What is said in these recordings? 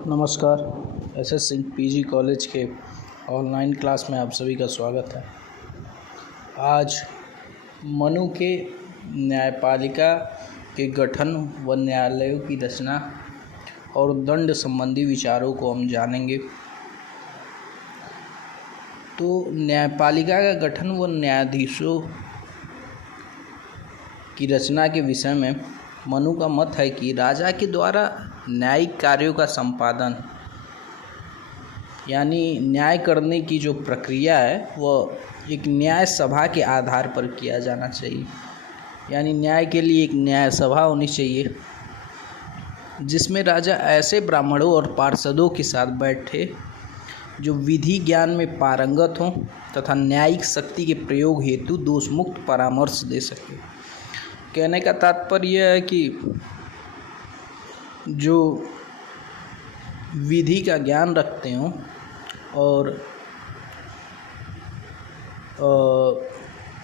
नमस्कार। SS Singh PG college के online class में आप सभी का स्वागत है। आज मनु के न्यायपालिका के गठन व न्यायालयों की रचना और दंड संबंधी विचारों को हम जानेंगे। तो न्यायपालिका का गठन व न्यायाधीशों की रचना के विषय में मनु का मत है कि राजा के द्वारा न्यायिक कार्यों का संपादन यानी न्याय करने की जो प्रक्रिया है वह एक न्याय सभा के आधार पर किया जाना चाहिए। यानी न्याय के लिए एक न्याय सभा होनी चाहिए जिसमें राजा ऐसे ब्राह्मणों और पार्षदों के साथ बैठे जो विधि ज्ञान में पारंगत हों तथा न्यायिक शक्ति के प्रयोग हेतु दोषमुक्त परामर्श दे सके। कहने का तात्पर्य यह है कि जो विधि का ज्ञान रखते हों और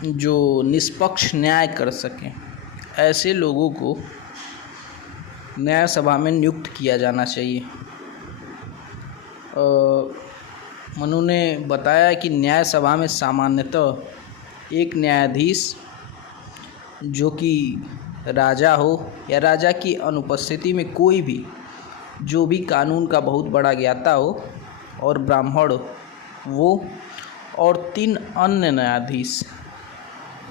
जो निष्पक्ष न्याय कर सकें, ऐसे लोगों को न्याय सभा में नियुक्त किया जाना चाहिए। मनु ने बताया कि न्याय सभा में सामान्यतः एक न्यायाधीश जो कि राजा हो या राजा की अनुपस्थिति में कोई भी जो भी कानून का बहुत बड़ा ज्ञाता हो और ब्राह्मण वो और 3 अन्य न्यायाधीश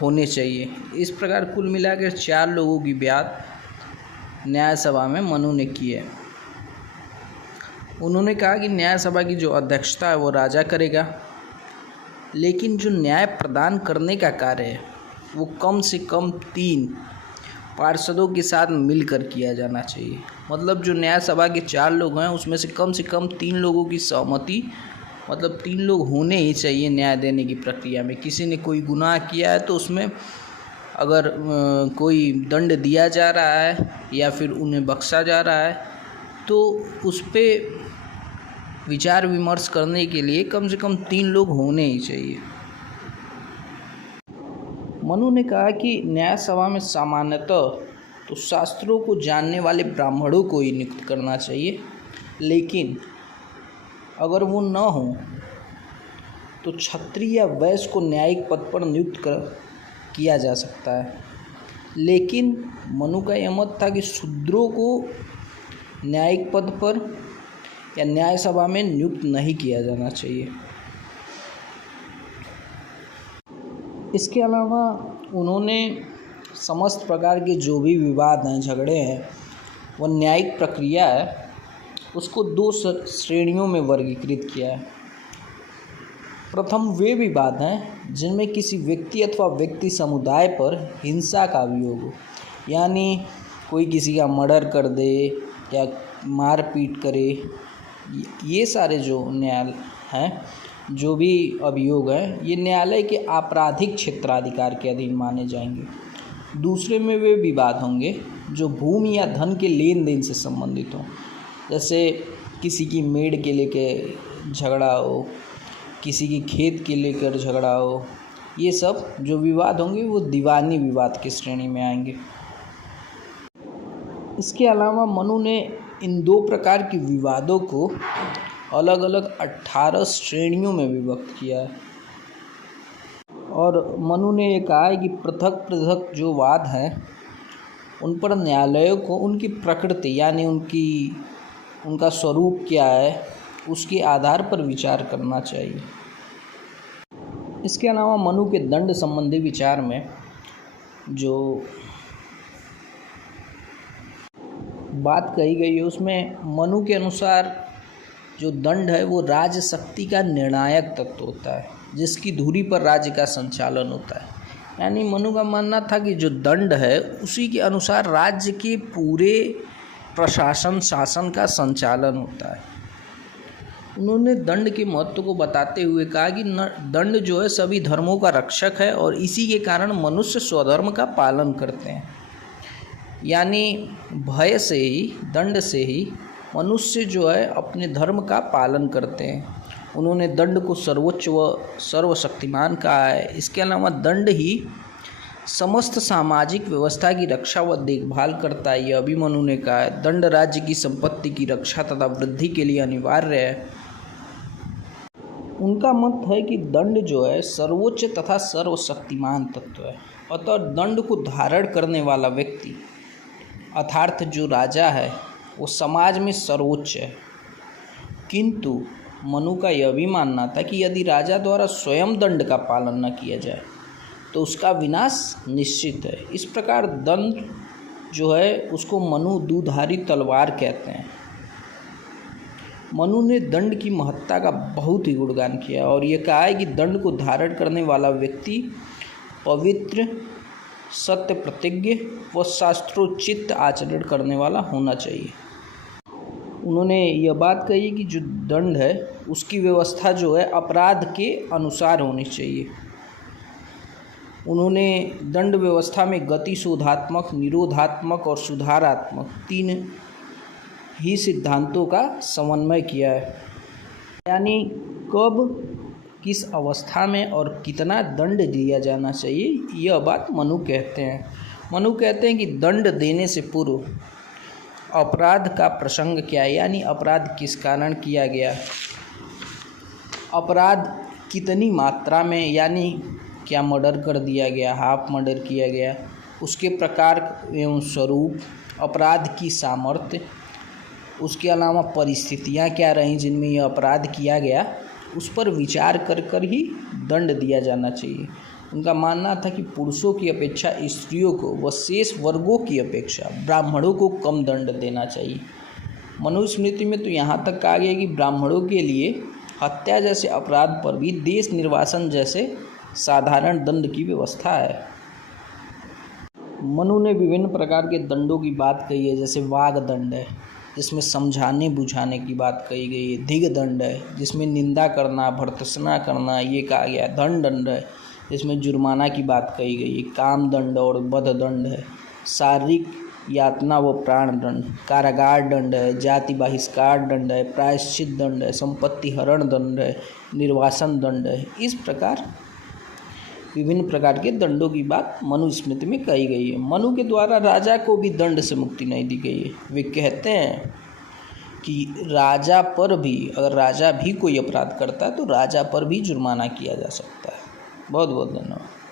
होने चाहिए। इस प्रकार कुल मिलाकर 4 लोगों की बात न्याय सभा में मनु ने की है। उन्होंने कहा कि न्याय सभा की जो अध्यक्षता है वो राजा करेगा, लेकिन जो न्याय प्रदान करने का कार्य है वो कम से कम 3 पार्षदों के साथ मिलकर किया जाना चाहिए। मतलब जो न्याय सभा के 4 लोग हैं उसमें से कम 3 लोगों की सहमति, मतलब 3 लोग होने ही चाहिए न्याय देने की प्रक्रिया में। किसी ने कोई गुनाह किया है तो उसमें अगर कोई दंड दिया जा रहा है या फिर उन्हें बख्शा जा रहा है तो उस पर विचार विमर्श करने के लिए कम से कम 3 लोग होने ही चाहिए। मनु ने कहा कि न्याय सभा में सामान्यतः तो शास्त्रों को जानने वाले ब्राह्मणों को ही नियुक्त करना चाहिए, लेकिन अगर वो न हो तो क्षत्रिय या वैश्य को न्यायिक पद पर नियुक्त किया जा सकता है। लेकिन मनु का यह मत था कि शूद्रों को न्यायिक पद पर या न्याय सभा में नियुक्त नहीं किया जाना चाहिए। इसके अलावा उन्होंने समस्त प्रकार के जो भी विवाद हैं, झगड़े हैं, वो न्यायिक प्रक्रिया है उसको 2 श्रेणियों में वर्गीकृत किया है। प्रथम वे विवाद हैं जिनमें किसी व्यक्ति अथवा व्यक्ति समुदाय पर हिंसा का अभियोग हो, यानी कोई किसी का मर्डर कर दे या मारपीट करे। ये सारे जो न्याय हैं, जो भी अभियोग है, ये न्यायालय के आपराधिक क्षेत्राधिकार के अधीन माने जाएंगे। दूसरे में वे विवाद होंगे जो भूमि या धन के लेन देन से संबंधित हों, जैसे किसी की मेड़ के लेकर झगड़ा हो, किसी की खेत के लेकर झगड़ा हो। ये सब जो विवाद होंगे वो दीवानी विवाद की श्रेणी में आएंगे। इसके अलावा मनु ने इन 2 प्रकार के विवादों को अलग अलग 18 श्रेणियों में विभक्त किया है। और मनु ने ये कहा है कि पृथक पृथक जो वाद हैं उन पर न्यायालयों को उनकी प्रकृति यानी उनका स्वरूप क्या है उसके आधार पर विचार करना चाहिए। इसके अलावा मनु के दंड संबंधी विचार में जो बात कही गई है उसमें मनु के अनुसार जो दंड है वो राज्य शक्ति का निर्णायक तत्व होता है जिसकी धुरी पर राज्य का संचालन होता है। यानी मनु का मानना था कि जो दंड है उसी के अनुसार राज्य के पूरे प्रशासन शासन का संचालन होता है। उन्होंने दंड के महत्व को बताते हुए कहा कि दंड जो है सभी धर्मों का रक्षक है और इसी के कारण मनुष्य स्वधर्म का पालन करते हैं। यानी भय से ही, दंड से ही मनुष्य जो है अपने धर्म का पालन करते हैं। उन्होंने दंड को सर्वोच्च व सर्वशक्तिमान कहा है। इसके अलावा दंड ही समस्त सामाजिक व्यवस्था की रक्षा व देखभाल करता है, यह भी मनु ने कहा है। दंड राज्य की संपत्ति की रक्षा तथा वृद्धि के लिए अनिवार्य है। उनका मत है कि दंड जो है सर्वोच्च तथा सर्वशक्तिमान तत्व है, अतः दंड को धारण करने वाला व्यक्ति अर्थात जो राजा है वो समाज में सर्वोच्च है। किंतु मनु का यह भी मानना था कि यदि राजा द्वारा स्वयं दंड का पालन न किया जाए तो उसका विनाश निश्चित है। इस प्रकार दंड जो है उसको मनु दुधारी तलवार कहते हैं। मनु ने दंड की महत्ता का बहुत ही गुणगान किया और ये कहा है कि दंड को धारण करने वाला व्यक्ति पवित्र, सत्य प्रतिज्ञ व शास्त्रोचित आचरण करने वाला होना चाहिए। उन्होंने यह बात कही कि जो दंड है उसकी व्यवस्था जो है अपराध के अनुसार होनी चाहिए। उन्होंने दंड व्यवस्था में गति शोधात्मक, निरोधात्मक और सुधारात्मक 3 ही सिद्धांतों का समन्वय किया है। यानी कब, किस अवस्था में और कितना दंड दिया जाना चाहिए, यह बात मनु कहते हैं। मनु कहते हैं कि दंड देने से पूर्व अपराध का प्रसंग क्या है, यानी अपराध किस कारण किया गया, अपराध कितनी मात्रा में, यानी क्या मर्डर कर दिया गया, हाफ मर्डर किया गया, उसके प्रकार एवं स्वरूप, अपराध की सामर्थ्य, उसके अलावा परिस्थितियां क्या रहीं जिनमें यह अपराध किया गया, उस पर विचार कर कर ही दंड दिया जाना चाहिए। उनका मानना था कि पुरुषों की अपेक्षा स्त्रियों को व शेष वर्गों की अपेक्षा ब्राह्मणों को कम दंड देना चाहिए। मनुस्मृति में तो यहाँ तक कहा गया कि ब्राह्मणों के लिए हत्या जैसे अपराध पर भी देश निर्वासन जैसे साधारण दंड की व्यवस्था है। मनु ने विभिन्न प्रकार के दंडों की बात कही है, जैसे वाग दंड है जिसमें समझाने बुझाने की बात कही गई है, धिग दंड है जिसमें निंदा करना, भर्त्सना करना ये कहा गया, धन दंड है जिसमें जुर्माना की बात कही गई है, काम दंड और बध दंड है, शारीरिक यातना व प्राण दंड, कारागार दंड है, जाति बहिष्कार दंड है, प्रायश्चित दंड है, संपत्ति हरण दंड है, निर्वासन दंड है। इस प्रकार विभिन्न प्रकार के दंडों की बात मनुस्मृति में कही गई है। मनु के द्वारा राजा को भी दंड से मुक्ति नहीं दी गई है। वे कहते हैं कि राजा पर भी, अगर राजा भी कोई अपराध करता है तो राजा पर भी जुर्माना किया जा सकता है। बहुत बहुत धन्यवाद।